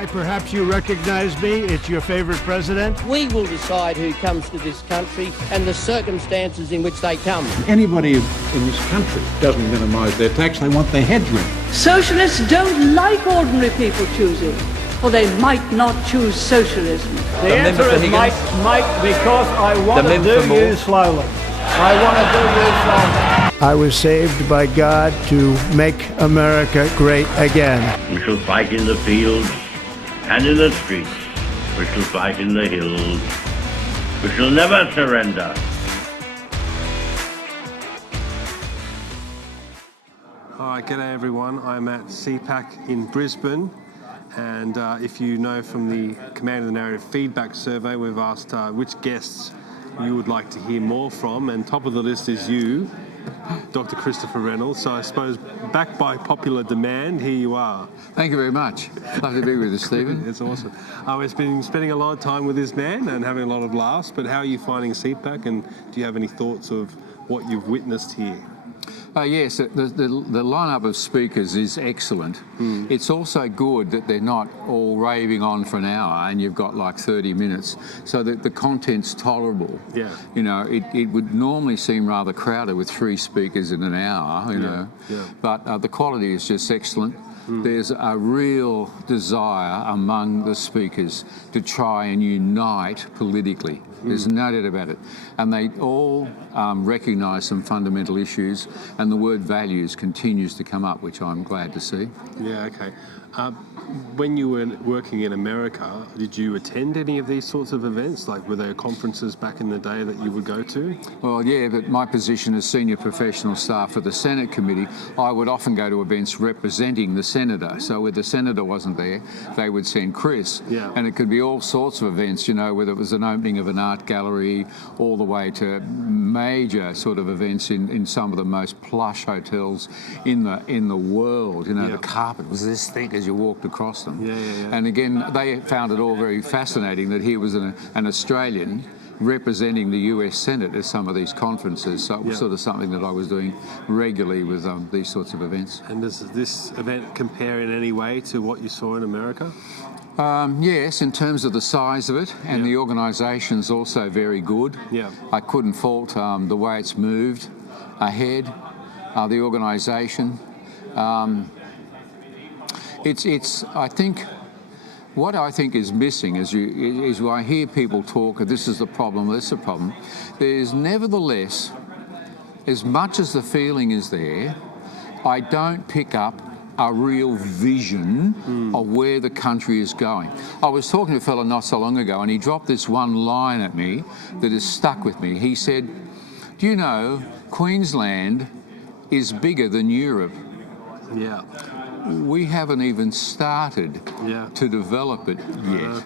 Hi, perhaps you recognize me. It's your favorite president. We will decide who comes to this country and the circumstances in which they come. Anybody in this country doesn't minimise their tax. They want their heads ring. Socialists don't like ordinary people choosing, or they might not choose socialism. The answer is might, because I want to do you slowly. I want to do you slowly. I was saved by God to make America great again. We shall fight in the fields and in the streets. We shall fight in the hills. We shall never surrender. Hi, g'day everyone. I'm at CPAC in Brisbane, and if you know from the Command of the Narrative feedback survey, we've asked which guests you would like to hear more from, and top of the list is you, Dr. Christopher Reynolds. So I suppose, backed by popular demand, here you are. Thank you very much. Love to be with you, Stephen. It's awesome. We've been spending a lot of time with this man and having a lot of laughs, but how are you finding CPAC, and do you have any thoughts of what you've witnessed here? Yes, the lineup of speakers is excellent. It's also good that they're not all raving on for an hour and you've got like 30 minutes, so that the content's tolerable. Yeah. You know, it would normally seem rather crowded with 3 speakers in an hour, you know. Yeah. But the quality is just excellent. There's a real desire among the speakers to try and unite politically. There's no doubt about it. And they all recognise some fundamental issues, and the word values continues to come up, which I'm glad to see. Yeah, okay. When you were working in America, did you attend any of these sorts of events? Like, were there conferences back in the day that you would go to? Well, yeah, but my position as senior professional staff for the Senate committee, I would often go to events representing the senator. So if the senator wasn't there, they would send Chris. Yeah. And it could be all sorts of events, you know, whether it was an opening of an art gallery, all the way to major sort of events in some of the most plush hotels in the world. You know, the carpet was this thick as you walked across them. Yeah. And again, they found it all very fascinating that here was an Australian representing the US Senate at some of these conferences. So it was sort of something that I was doing regularly with these sorts of events. And does this event compare in any way to what you saw in America? Yes, in terms of the size of it, and the organisation's also very good. Yeah. I couldn't fault the way it's moved ahead, the organisation. It's. I think what I think is missing is when I hear people talk, this is the problem, this is the problem. There's nevertheless, as much as the feeling is there, I don't pick up a real vision of where the country is going. I was talking to a fellow not so long ago, and he dropped this one line at me that has stuck with me. He said, "Do you know Queensland is bigger than Europe?" Yeah. We haven't even started to develop it yet.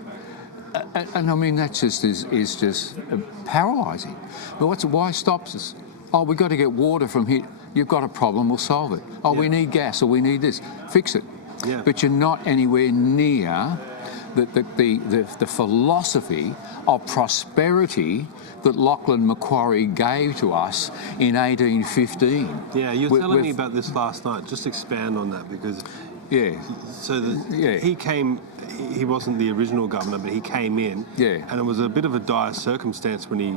And I mean, that just is just paralysing. But why stops us? Oh, we've got to get water from here. You've got a problem, we'll solve it. Oh, we need gas, or we need this. Fix it. Yeah. But you're not anywhere near the philosophy of prosperity that Lachlan Macquarie gave to us in 1815. Yeah, you were telling me about this last night. Just expand on that, because he came. He wasn't the original governor, but he came in. Yeah. And it was a bit of a dire circumstance when he...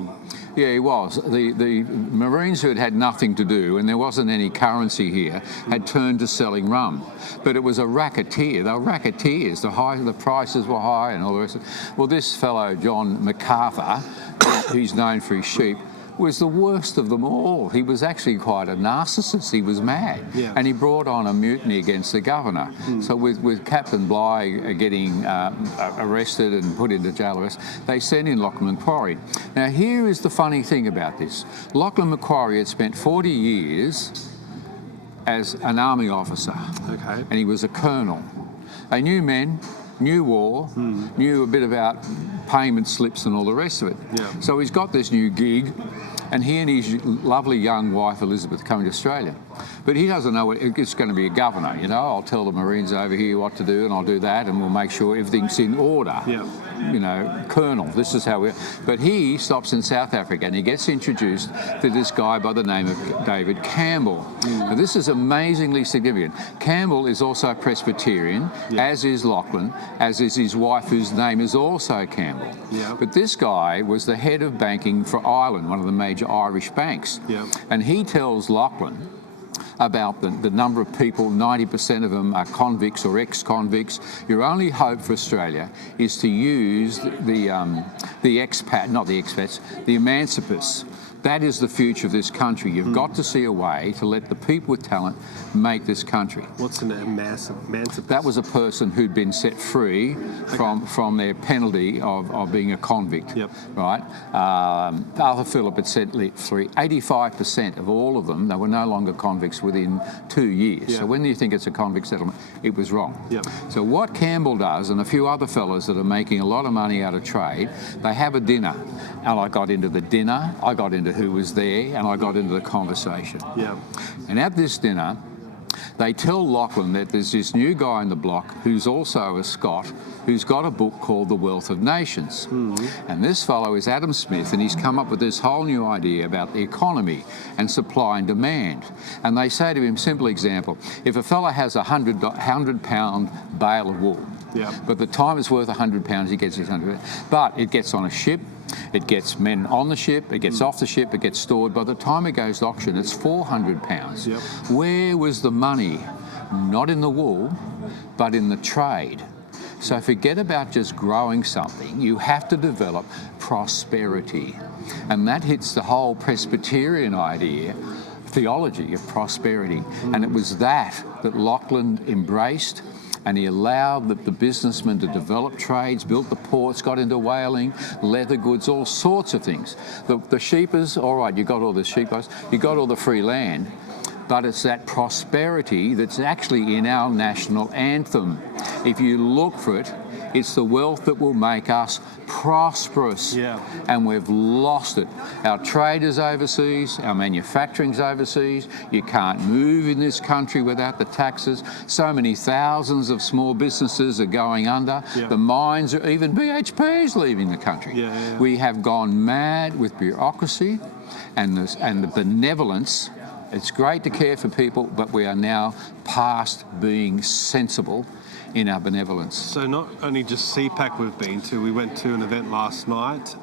Yeah, he was. The Marines, who had had nothing to do, and there wasn't any currency here, had turned to selling rum. But it was a racketeer. They were racketeers. The prices were high and all the rest of it. Well, this fellow, John MacArthur, who's known for his sheep, was the worst of them all. He was actually quite a narcissist. He was mad. Yeah. And he brought on a mutiny against the governor. So with Captain Bligh getting arrested and put into jail arrest, they sent in Lachlan Macquarie. Now, here is the funny thing about this. Lachlan Macquarie had spent 40 years as an army officer. Okay. And he was a colonel. They knew men, knew war, knew a bit about payment slips and all the rest of it. Yeah. So he's got this new gig, and he and his lovely young wife Elizabeth coming to Australia. But he doesn't know it's going to be a governor, you know. I'll tell the Marines over here what to do and I'll do that and we'll make sure everything's in order. Yeah. You know, Colonel, this is how we... But he stops in South Africa and he gets introduced to this guy by the name of David Campbell. Now, this is amazingly significant. Campbell is also Presbyterian, as is Lachlan, as is his wife, whose name is also Campbell. Yeah. But this guy was the head of banking for Ireland, one of the major Irish banks. Yeah. And he tells Lachlan about the number of people, 90% of them are convicts or ex-convicts. Your only hope for Australia is to use the expat, not the expats, the emancipists. That is the future of this country. You've got to see a way to let the people with talent make this country. What's an emancipist? That was a person who'd been set free from their penalty of being a convict. Yep. Right? Arthur Phillip had set free 85% of all of them. They were no longer convicts within 2 years. Yep. So when you think it's a convict settlement, it was wrong. Yep. So what Campbell does, and a few other fellas that are making a lot of money out of trade, they have a dinner. And I got into the dinner, I got into who was there, and I got into the conversation. Yeah. And at this dinner, they tell Lachlan that there's this new guy in the block who's also a Scot who's got a book called The Wealth of Nations. And this fellow is Adam Smith, and he's come up with this whole new idea about the economy and supply and demand. And they say to him, simple example, if a fella has a 100-pound bale of wool, but the time it's worth £100, he gets his 100. But it gets on a ship, it gets men on the ship, it gets off the ship, it gets stored. By the time it goes to auction, it's £400. Yep. Where was the money? Not in the wool, but in the trade. So forget about just growing something. You have to develop prosperity. And that hits the whole Presbyterian idea, theology of prosperity. And it was that Lachlan embraced. And he allowed the businessmen to develop trades, built the ports, got into whaling, leather goods, all sorts of things. The sheepers, all right, you got all the sheep, you got all the free land, but it's that prosperity that's actually in our national anthem. If you look for it, it's the wealth that will make us prosperous. Yeah. And we've lost it. Our trade is overseas, our manufacturing's overseas. You can't move in this country without the taxes. So many thousands of small businesses are going under. Yeah. The mines, even BHP is leaving the country. Yeah. We have gone mad with bureaucracy and the benevolence. It's great to care for people, but we are now past being sensible in our benevolence. So not only just CPAC we've been to, we went to an event last night,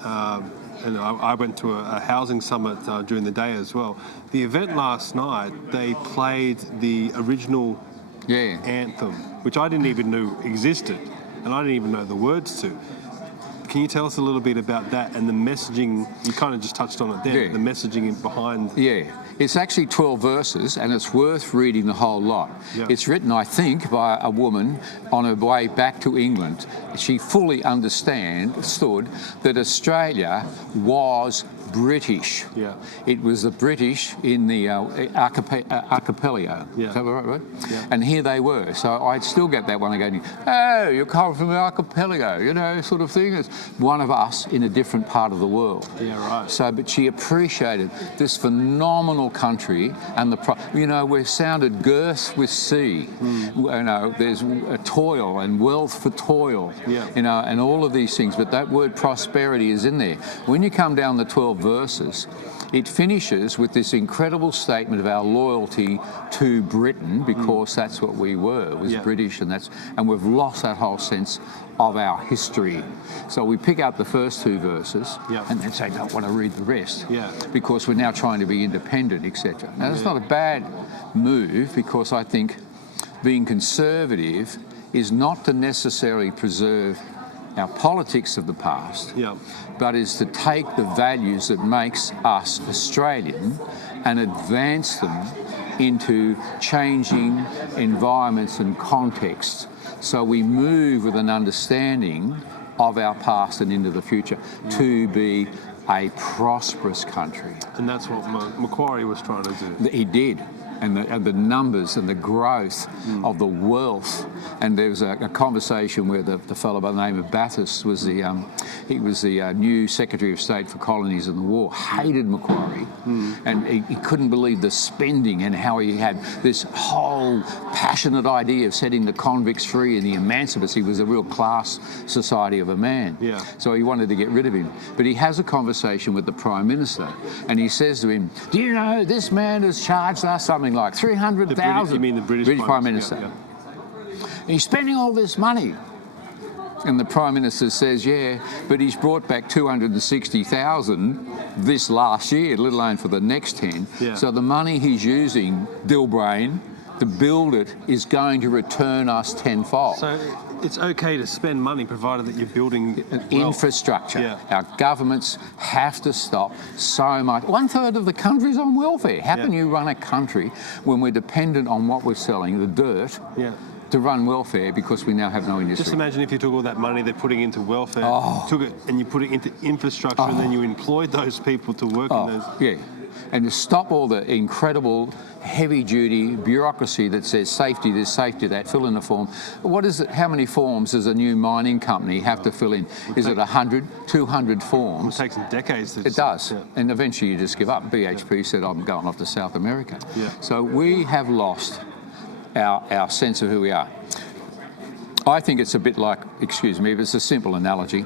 and I went to a housing summit during the day as well. The event last night, they played the original anthem, which I didn't even know existed, and I didn't even know the words to. Can you tell us a little bit about that and the messaging? You kind of just touched on it there, the messaging behind... Yeah, it's actually 12 verses and it's worth reading the whole lot. Yeah. It's written, I think, by a woman on her way back to England. She fully understood that Australia was British. Yeah. It was the British in the archipelago. Yeah. Is that right? Yeah. And here they were. So I'd still get that one again. Oh, you come from the archipelago, you know, sort of thing. It's one of us in a different part of the world. Yeah, right. So, but she appreciated this phenomenal country and we've sounded girth with sea. You know, there's a toil and wealth for toil. Yeah. You know, and all of these things. But that word prosperity is in there. When you come down the 12 verses, it finishes with this incredible statement of our loyalty to Britain, because that's what we were, was British, and we've lost that whole sense of our history. So we pick out the first two verses and then say, don't want to read the rest because we're now trying to be independent, etc. Now, that's not a bad move, because I think being conservative is not to necessarily preserve our politics of the past, but is to take the values that makes us Australian and advance them into changing environments and contexts. So we move with an understanding of our past and into the future to be a prosperous country. And that's what Macquarie was trying to do. He did. and the numbers and the growth of the wealth. And there was a conversation where the fellow by the name of Bathurst was he was the new Secretary of State for Colonies in the War, hated Macquarie, and he couldn't believe the spending and how he had this whole passionate idea of setting the convicts free and the emancipates. He was a real class society of a man. Yeah. So he wanted to get rid of him. But he has a conversation with the Prime Minister, and he says to him, do you know this man has charged us something like 300,000? You mean the British Prime Minister? Yeah. He's spending all this money. And the Prime Minister says, yeah, but he's brought back 260,000 this last year, let alone for the next 10. Yeah. So the money he's using, Dilbrain, to build it is going to return us tenfold. So it's okay to spend money provided that you're building infrastructure. Yeah. Our governments have to stop so much. 1/3 of the country's on welfare. How can you run a country when we're dependent on what we're selling, the dirt, to run welfare because we now have no industry? Just imagine if you took all that money they're putting into welfare, took it and you put it into infrastructure, and then you employed those people to work in those. Yeah. And to stop all the incredible heavy-duty bureaucracy that says safety this, safety that, fill in a form. What is it? How many forms does a new mining company have to fill in? Is it 100, 200 forms? It takes them decades. It does. Yeah. And eventually you just give up. BHP said, I'm going off to South America. Yeah. So we have lost our sense of who we are. I think it's a bit like, excuse me, but it's a simple analogy.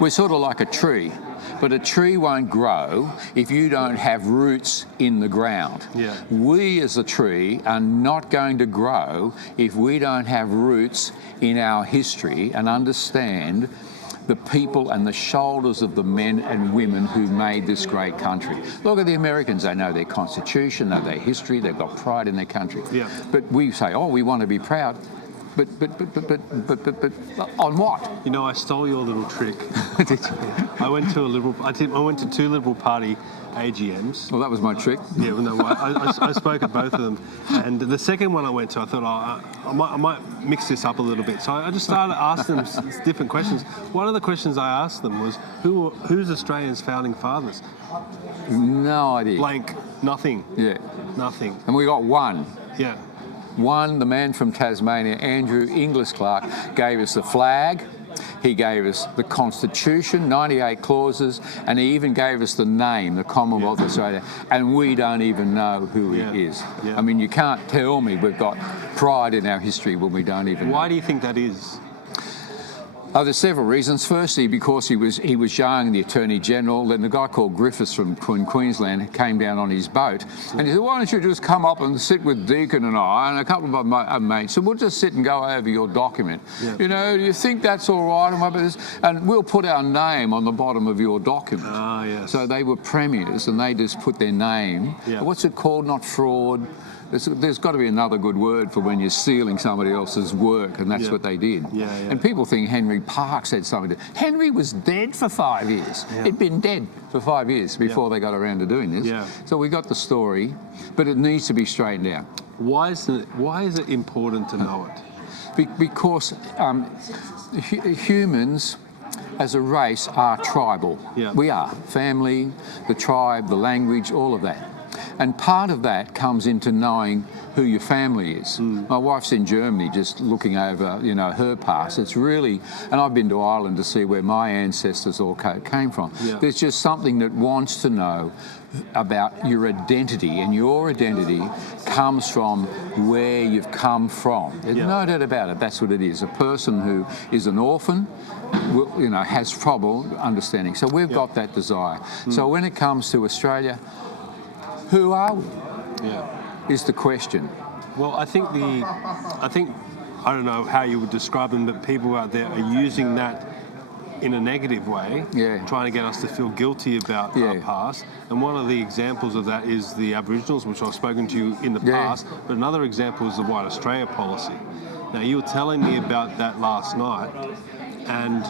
We're sort of like a tree. But a tree won't grow if you don't have roots in the ground. Yeah. We as a tree are not going to grow if we don't have roots in our history and understand the people and the shoulders of the men and women who made this great country. Look at the Americans. They know their constitution, know their history, they've got pride in their country. Yeah. But we say, oh, we want to be proud. But on what? You know, I stole your little trick. Did you? I went to 2 Liberal Party AGMs. Well, that was my trick. Yeah, well, no, I spoke at both of them. And the second one I went to, I thought, I might mix this up a little bit. So I just started asking them different questions. One of the questions I asked them was, who's Australia's founding fathers? No idea. Blank. Nothing. Yeah. Nothing. And we got one. Yeah. One, the man from Tasmania, Andrew Inglis Clark, gave us the flag, he gave us the Constitution, 98 clauses, and he even gave us the name, the Commonwealth of Australia, and we don't even know who he is. Yeah. I mean, you can't tell me we've got pride in our history when we don't even know. Why do you think that is? Oh, there's several reasons. Firstly, because he was young, the Attorney General. Then the guy called Griffiths from Queensland came down on his boat, and he said, "Why don't you just come up and sit with Deakin and I and a couple of my mates, and we'll just sit and go over your document. Yeah. You know, do you think that's all right? And we'll put our name on the bottom of your document." Ah, yes. So they were premiers, and they just put their name. Yeah. What's it called? Not fraud. There's got to be another good word for when you're stealing somebody else's work, and that's what they did. Yeah. And people think Henry Park said something. Henry was dead for 5 years. Yeah. He'd been dead for 5 years before they got around to doing this. Yeah. So we got the story, but it needs to be straightened out. Why is it important to know it? Because humans as a race are tribal. Yeah. We are. Family, the tribe, the language, all of that. And part of that comes into knowing who your family is. My wife's in Germany just looking over, her past. It's really, and I've been to Ireland to see where my ancestors all came from. Yeah. There's just something that wants to know about your identity, and your identity comes from where you've come from. There's no doubt about it. That's what it is. A person who is an orphan, has trouble understanding. So we've got that desire. So when it comes to Australia, who are we? Yeah. Is the question. Well, I think I don't know how you would describe them, but people out there are using that in a negative way, trying to get us to feel guilty about our past. And one of the examples of that is the Aboriginals, which I've spoken to you in the past. But another example is the White Australia policy. Now, you were telling me about that last night, and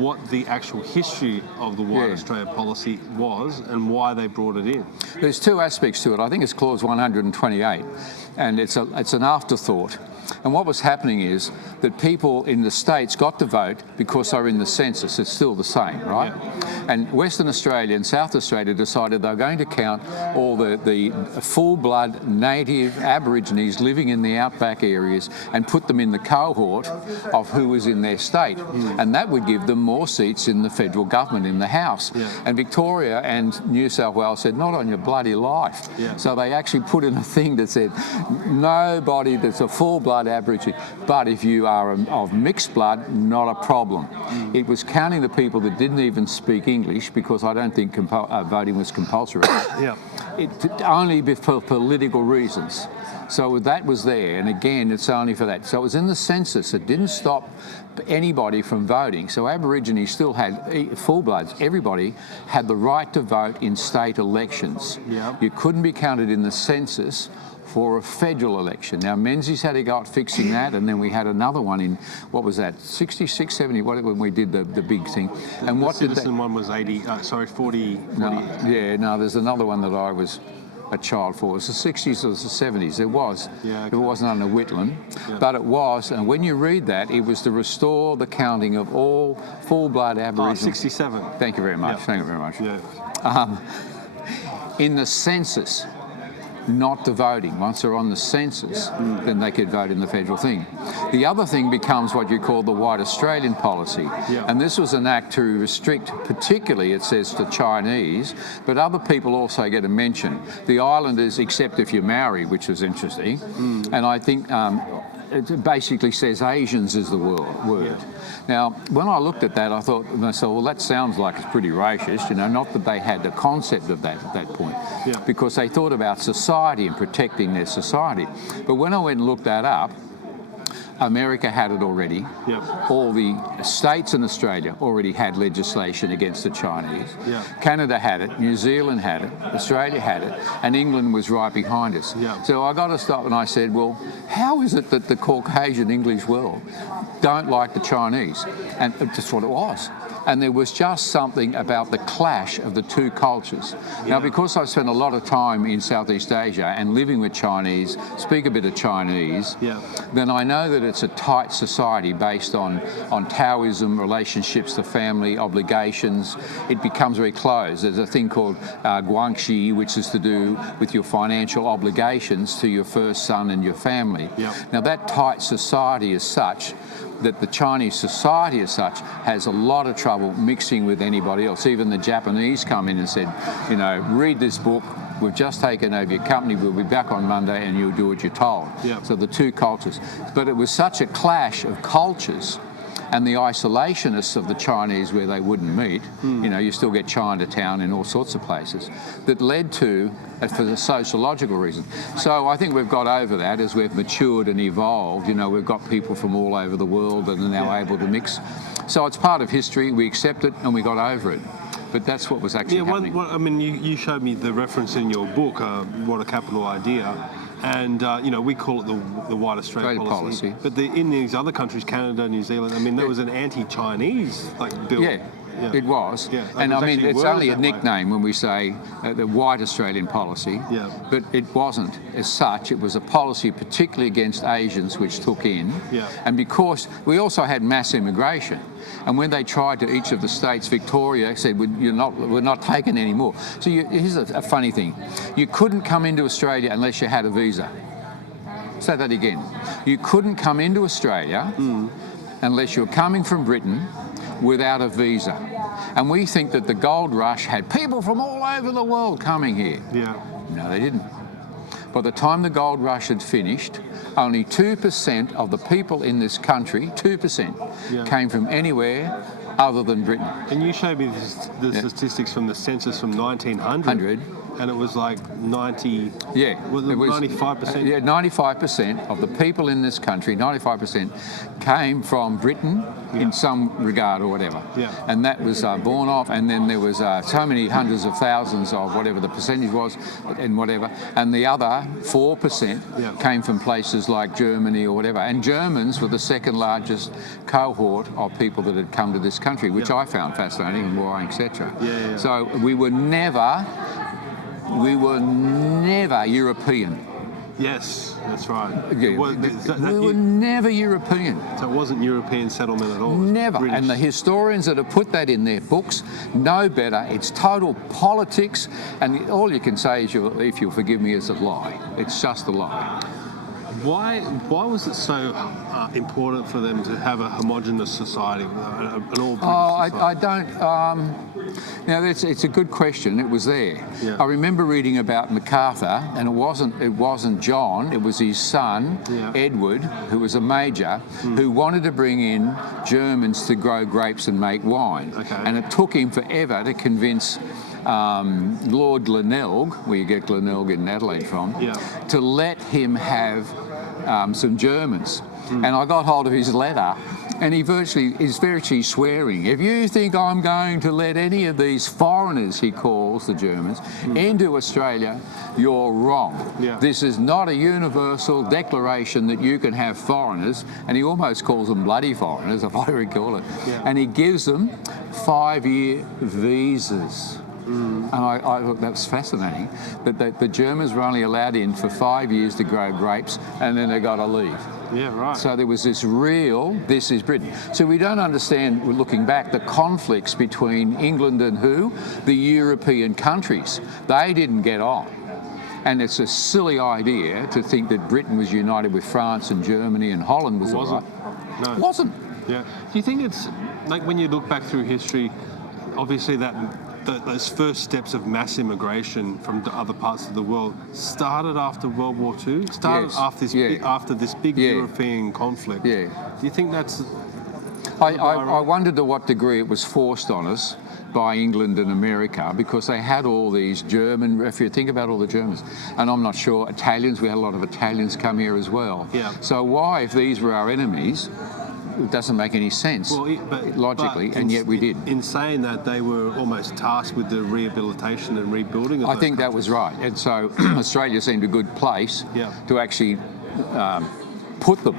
what the actual history of the White Australia policy was and why they brought it in. There's two aspects to it. I think it's clause 128, and it's an afterthought. And what was happening is that people in the states got to vote because they were in the census. It's still the same, right? And Western Australia and South Australia decided they were going to count all the full-blood native Aborigines living in the outback areas and put them in the cohort of who was in their state. And that would give them more seats in the federal government, in the House. And Victoria and New South Wales said, not on your bloody life. So they actually put in a thing that said, nobody that's a full-blood Aborigine, but if you are of mixed blood, not a problem. It was counting the people that didn't even speak English, because I don't think voting was compulsory. Only for political reasons. So that was there, and again, it's only for that. So it was in the census. It didn't stop anybody from voting. So Aborigines still had, full-bloods, everybody had the right to vote in state elections. You couldn't be counted in the census for a federal election. Now, Menzies had a go at fixing that, and then we had another one in, what was that, 66, 70, when we did the big thing. And what did that... The one was 40... No, there's another one that I was a child for. It was the 60s or the 70s. It was. It wasn't under Whitlam, but it was. And when you read that, it was to restore the counting of all full-blood Aboriginal... 67. Thank you very much. Thank you very much. In the census, not to voting. Once they're on the census, then they could vote in the federal thing. The other thing becomes what you call the white Australian policy. And this was an act to restrict, particularly, it says, to Chinese, but other people also get a mention. The islanders, except if you're Maori, which was interesting. And I think it basically says Asians is the word. Now, when I looked at that, I thought to myself, well, that sounds like it's pretty racist, you know, not that they had the concept of that at that point, because they thought about society and protecting their society. But when I went and looked that up, America had it already. All the states in Australia already had legislation against the Chinese. Canada had it, New Zealand had it, Australia had it, and England was right behind us. So I got to stop and I said, well, how is it that the Caucasian English world don't like the Chinese? And that's what it was. And there was just something about the clash of the two cultures. Now, because I've spent a lot of time in Southeast Asia and living with Chinese, speak a bit of Chinese, then I know that it's a tight society based on Taoism, relationships, the family, obligations. It becomes very close. There's a thing called guangxi, which is to do with your financial obligations to your first son and your family. Now, that tight society is such that the Chinese society as such has a lot of trouble mixing with anybody else. Even the Japanese come in and said, you know, read this book, we've just taken over your company, we'll be back on Monday and you'll do what you're told. So the two cultures. But it was such a clash of cultures and the isolationists of the Chinese where they wouldn't meet, you know, you still get Chinatown in all sorts of places, that led to, for the sociological reason. So I think we've got over that as we've matured and evolved. You know, we've got people from all over the world that are now able to mix. So it's part of history, we accept it and we got over it. But that's what was actually happening. I mean, you showed me the reference in your book, What a Capital Idea. And, you know, we call it the white Australia policy. But in these other countries, Canada, New Zealand, I mean, there was an anti-Chinese bill. It was. And I mean, it's only a nickname when we say the white Australian policy, but it wasn't as such. It was a policy particularly against Asians which took in. And because we also had mass immigration. And when they tried to each of the states, Victoria said, we're not taking any more. So here's a funny thing. You couldn't come into Australia unless you had a visa. Say that again. You couldn't come into Australia unless you're coming from Britain without a visa. And we think that the gold rush had people from all over the world coming here. No, they didn't. By the time the gold rush had finished, only 2% of the people in this country, 2%, came from anywhere other than Britain. And you showed me the statistics from the census from 1900. And it was like 90... Was it 95%? Yeah, 95% of the people in this country, 95%, came from Britain in some regard or whatever. And that was born off, and then there was so many hundreds of thousands of whatever the percentage was and whatever. And the other 4% came from places like Germany or whatever. And Germans were the second largest cohort of people that had come to this country, which I found fascinating, and why, etc. So we were never European. Yes, that's right. Yeah, we were never European. So it wasn't European settlement at all? Never. British. And the historians that have put that in their books know better. It's total politics, and all you can say is, if you'll forgive me, is a lie. It's just a lie. Why was it so important for them to have a homogenous society, an all British society? I don't. It's a good question. It was there. Yeah. I remember reading about MacArthur, and it wasn't John. It was his son, Edward, who was a major, who wanted to bring in Germans to grow grapes and make wine. Okay. And it took him forever to convince Lord Glenelg, where you get Glenelg in Adelaide from, to let him have some Germans. And I got hold of his letter, and he's virtually swearing, if you think I'm going to let any of these foreigners, he calls the Germans, into Australia, you're wrong. Yeah. This is not a universal declaration that you can have foreigners, and he almost calls them bloody foreigners, if I recall it. Yeah. And he gives them 5-year visas. And I thought that's fascinating, that the Germans were only allowed in for 5 years to grow grapes, and then they got to leave. Yeah, right. So there was this this is Britain. So we don't understand, looking back, the conflicts between England and who? The European countries. They didn't get on. And it's a silly idea to think that Britain was united with France and Germany and Holland was all right. No. It wasn't. Yeah. Do you think it's, like, when you look back through history, obviously those first steps of mass immigration from the other parts of the world started after World War II? Started after this big European conflict? Yeah. Do you think that's... I wonder to what degree it was forced on us by England and America, because they had all these German, if you think about all the Germans, and I'm not sure, Italians, we had a lot of Italians come here as well. Yeah. So why, if these were our enemies, it doesn't make any sense logically, and yet we did. In saying that, they were almost tasked with the rehabilitation and rebuilding of I think that was right. And so Australia seemed a good place to actually put them.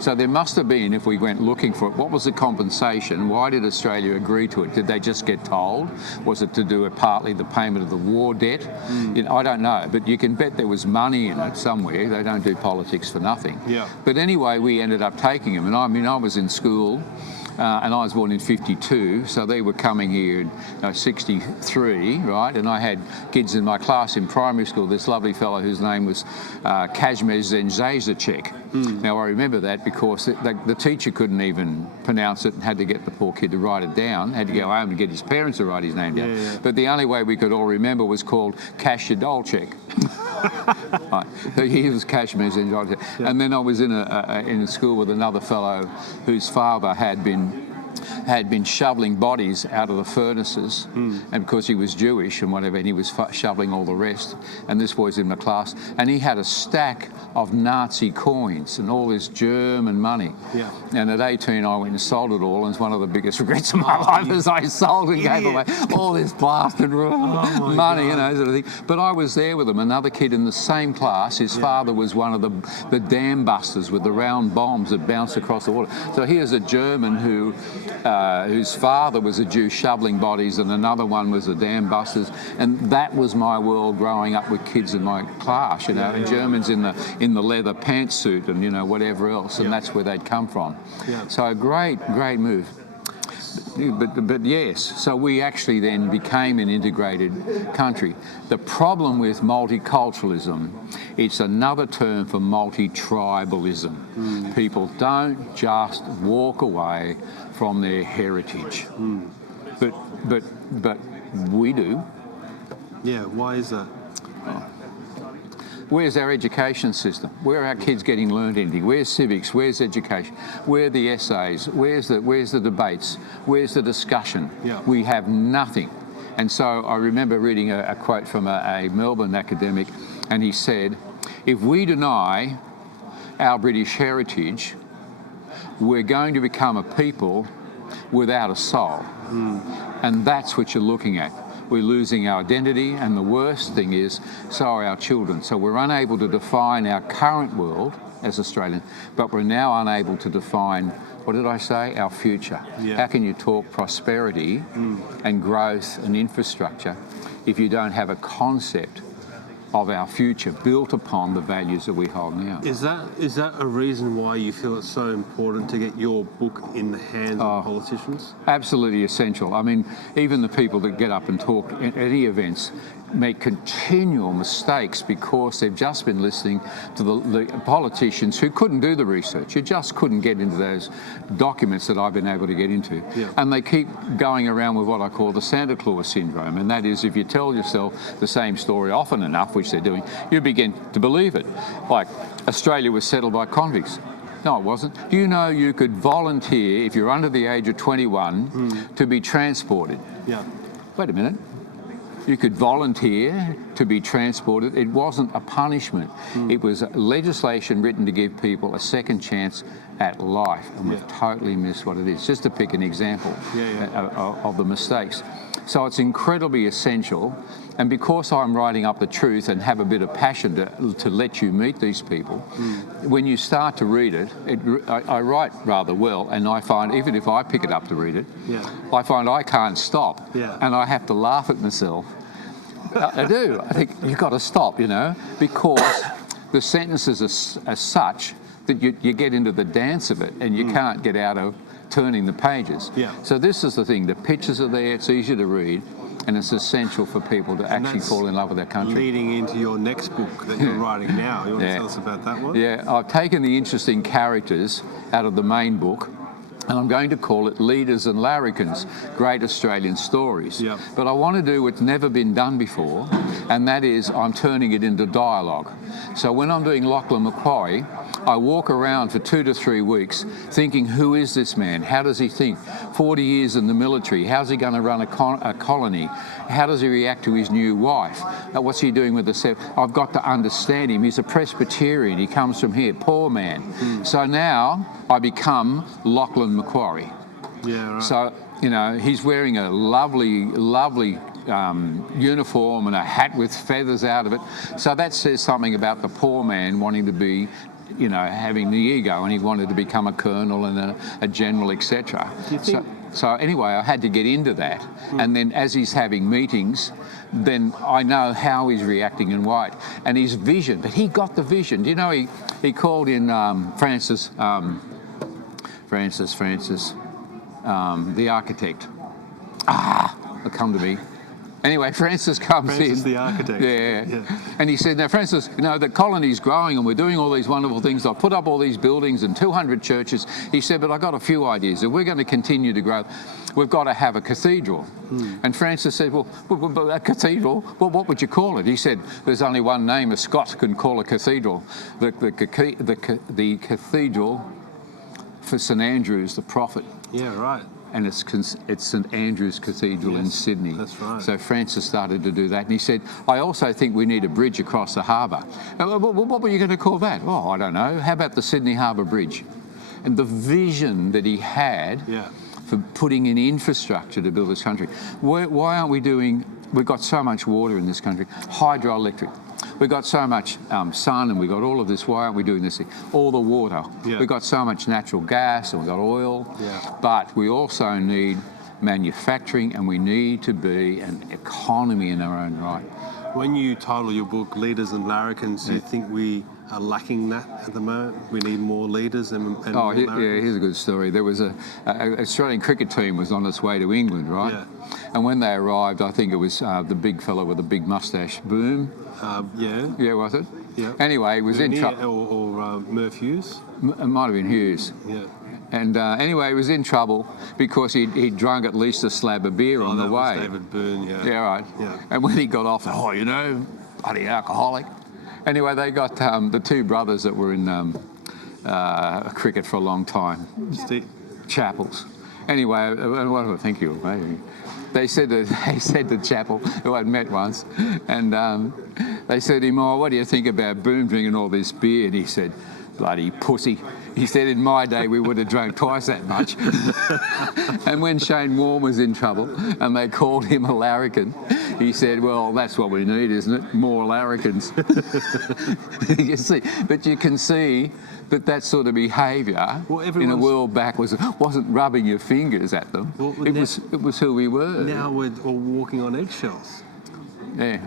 So there must have been, if we went looking for it, what was the compensation? Why did Australia agree to it? Did they just get told? Was it to do with partly the payment of the war debt? I don't know, but you can bet there was money in it somewhere. They don't do politics for nothing. Yeah. But anyway, we ended up taking them. And I was in school, and I was born in 52, so they were coming here in 63, right? And I had kids in my class in primary school, this lovely fellow whose name was Kazimierz Zenzacek. Now, I remember that because the teacher couldn't even pronounce it and had to get the poor kid to write it down, had to go home and get his parents to write his name down. Yeah. But the only way we could all remember was called Kashidolchek. Right. So he was Kazimierz Zenzacek. Yeah. And then I was in a school with another fellow whose father had been shoveling bodies out of the furnaces, and because he was Jewish and whatever, and he was shoveling all the rest, and this boy's in my class, and he had a stack of Nazi coins and all this German money. Yeah. And at 18 I went and sold it all, and it's one of the biggest regrets of my life is I sold and gave away all this blasted money, sort of thing. But I was there with him, another kid in the same class, his father was one of the dam busters with the round bombs that bounced across the water. So here's a German whose father was a Jew shoveling bodies, and another one was the dam busters, and that was my world growing up with kids in my class, and Germans in the leather pantsuit and whatever else, and that's where they'd come from. Yeah. So a great move. But yes, so we actually then became an integrated country. The problem with multiculturalism, it's another term for multi-tribalism. People don't just walk away from their heritage, but we do. Yeah, why is that? Where's our education system? Where are our kids getting learned anything? Where's civics? Where's education? Where are the essays? Where's the debates? Where's the discussion? Yeah. We have nothing. And so I remember reading a quote from a Melbourne academic, and he said, if we deny our British heritage, we're going to become a people without a soul. And that's what you're looking at. We're losing our identity, and the worst thing is, so are our children. So we're unable to define our current world as Australians, but we're now unable to define, what did I say, our future. Yeah. How can you talk prosperity and growth and infrastructure if you don't have a concept of our future built upon the values that we hold now. Is that a reason why you feel it's so important to get your book in the hands of politicians? Absolutely essential. I mean, even the people that get up and talk at any events make continual mistakes because they've just been listening to the politicians who couldn't do the research, who just couldn't get into those documents that I've been able to get into. Yeah. And they keep going around with what I call the Santa Claus syndrome, and that is if you tell yourself the same story often enough, which they're doing, you begin to believe it. Like Australia was settled by convicts. No, it wasn't. Do you know you could volunteer, if you're under the age of 21, to be transported? Yeah. Wait a minute. You could volunteer to be transported. It wasn't a punishment. It was legislation written to give people a second chance at life, and we've totally missed what it is. Just to pick an example of the mistakes. So it's incredibly essential, and because I'm writing up the truth and have a bit of passion to let you meet these people, when you start to read it, I write rather well, and I find even if I pick it up to read it, I find I can't stop, and I have to laugh at myself. I do. I think you've got to stop, you know, because the sentences are such that you get into the dance of it, and you can't get out of turning the pages. So this is the thing, the pictures are there, it's easy to read, and it's essential for people to actually fall in love with their country. Leading into your next book that you're writing now. You want to tell us about that one? Yeah, I've taken the interesting characters out of the main book, and I'm going to call it Leaders and Larrikins, Great Australian Stories. But I want to do what's never been done before, and that is I'm turning it into dialogue. So when I'm doing Lachlan Macquarie, I walk around for 2 to 3 weeks thinking, who is this man? How does he think? 40 years in the military, how's he going to run a colony? How does he react to his new wife? What's he doing with the... I've got to understand him. He's a Presbyterian. He comes from here, poor man. So now I become Lachlan Macquarie. Yeah, right. So, you know, he's wearing a lovely, lovely uniform and a hat with feathers out of it. So that says something about the poor man wanting to be, you know, having the ego, and he wanted to become a colonel and a general, etc. So anyway, I had to get into that. And then as he's having meetings, then I know how he's reacting and why. And his vision, but he got the vision. Do you know, he called in Francis, the architect. It'll come to me. Anyway, Francis comes in. Francis the architect. Yeah. And he said, now, Francis, you know, the colony's growing and we're doing all these wonderful things. I've put up all these buildings and 200 churches. He said, but I've got a few ideas. If we're going to continue to grow, we've got to have a cathedral. And Francis said, well, a cathedral? Well, what would you call it? He said, there's only one name a Scot can call a cathedral. The cathedral for St Andrews, the prophet. Yeah, right. And it's St Andrew's Cathedral in Sydney. That's right. So Francis started to do that, and he said, I also think we need a bridge across the harbour. What were you going to call that? Oh, I don't know. How about the Sydney Harbour Bridge? And the vision that he had for putting in infrastructure to build this country. Why aren't we doing... We've got so much water in this country. Hydroelectric. We've got so much sun, and we've got all of this. Why aren't we doing this thing? All the water. We've got so much natural gas, and we've got oil. But we also need manufacturing, and we need to be an economy in our own right. When you title your book Leaders and Larrikins, do you think we are lacking that at the moment? We need more leaders and more larrikins? Here's a good story. There was an Australian cricket team was on its way to England, right? Yeah. And when they arrived, I think it was the big fellow with the big moustache, Boom. Yeah, was it? Yeah. Anyway, he was in trouble. Or Murph Hughes? It might have been Hughes. Yeah. And anyway, he was in trouble because he'd drunk at least a slab of beer on the way. David Byrne, Yeah, right. Yeah. And when he got off, you know, bloody alcoholic. Anyway, they got the two brothers that were in cricket for a long time. Chappells. Anyway, what do I think you were? Maybe. They said to Chappell, who I'd met once, and they said to him, what do you think about Boom drinking all this beer? And he said, bloody pussy. He said, in my day, we would have drunk twice that much. And when Shane Warne was in trouble and they called him a larrikin, he said, well, that's what we need, isn't it? More larrikins. You see, but you can see that sort of behaviour in a world back wasn't rubbing your fingers at them. It was who we were. Now we're all walking on eggshells. Yeah.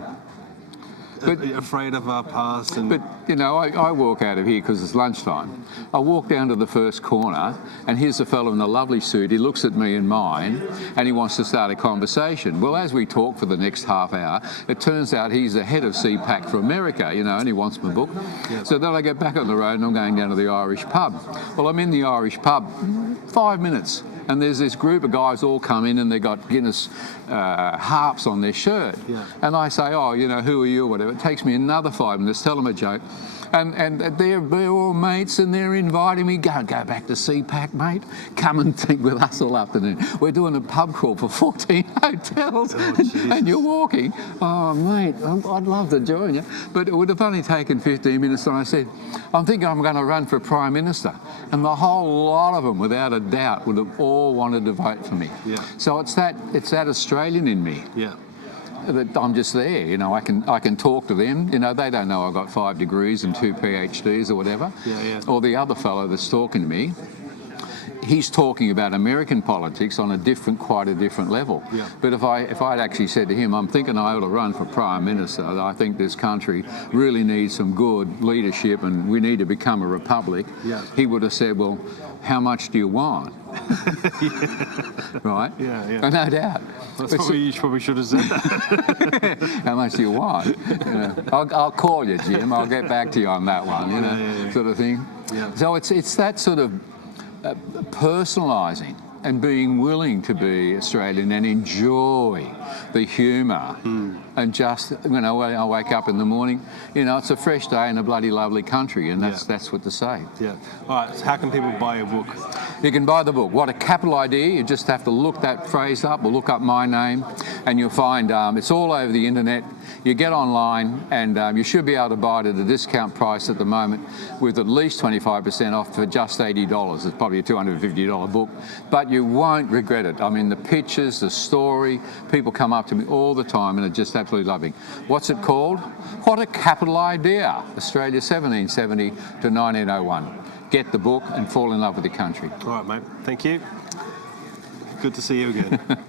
afraid of our past. And But, you know, I walk out of here because it's lunchtime. I walk down to the first corner and here's a fellow in a lovely suit. He looks at me and mine and he wants to start a conversation. Well, as we talk for the next half hour, it turns out he's the head of CPAC for America, you know, and he wants my book. Yes. So then I get back on the road and I'm going down to the Irish pub. Well, I'm in the Irish pub 5 minutes. And there's this group of guys all come in and they got Guinness harps on their shirt. Yeah. And I say, oh, you know, who are you or whatever. It takes me another 5 minutes, tell them a joke. And they're all mates and they're inviting me, go back to CPAC, mate. Come and think with us all afternoon. We're doing a pub crawl for 14 hotels and you're walking. Oh, mate, I'd love to join you. But it would have only taken 15 minutes and I said, I'm thinking I'm going to run for Prime Minister. And the whole lot of them, without a doubt, would have all wanted to vote for me. Yeah. So it's that Australian in me. yeah. That I'm just there, you know, I can talk to them, you know, they don't know I've got 5 degrees and 2 PhDs or whatever. Yeah. Or the other fellow that's talking to me, he's talking about American politics on quite a different level. Yeah. But if I'd actually said to him, I'm thinking I ought to run for Prime Minister, I think this country really needs some good leadership and we need to become a republic, Yeah. he would have said, well, how much do you want? Right? Yeah. No doubt. You probably should have said that. How much do you want? You know, I'll call you, Jim. I'll get back to you on that one, you know, Yeah. sort of thing. Yeah. So it's that sort of personalising and being willing to be Australian and enjoy the humour and just, you know, when I wake up in the morning, you know, it's a fresh day in a bloody lovely country and that's what to say. Yeah. All right, so how can people buy your book? You can buy the book. What a capital idea. You just have to look that phrase up or look up my name and you'll find it's all over the internet. You get online and you should be able to buy it at a discount price at the moment with at least 25% off for just $80. It's probably a $250 book, but you won't regret it. I mean, the pictures, the story, people come up to me all the time and are just absolutely loving. What's it called? What a Capital Idea. Australia 1770 to 1901. Get the book and fall in love with the country. All right, mate. Thank you. Good to see you again.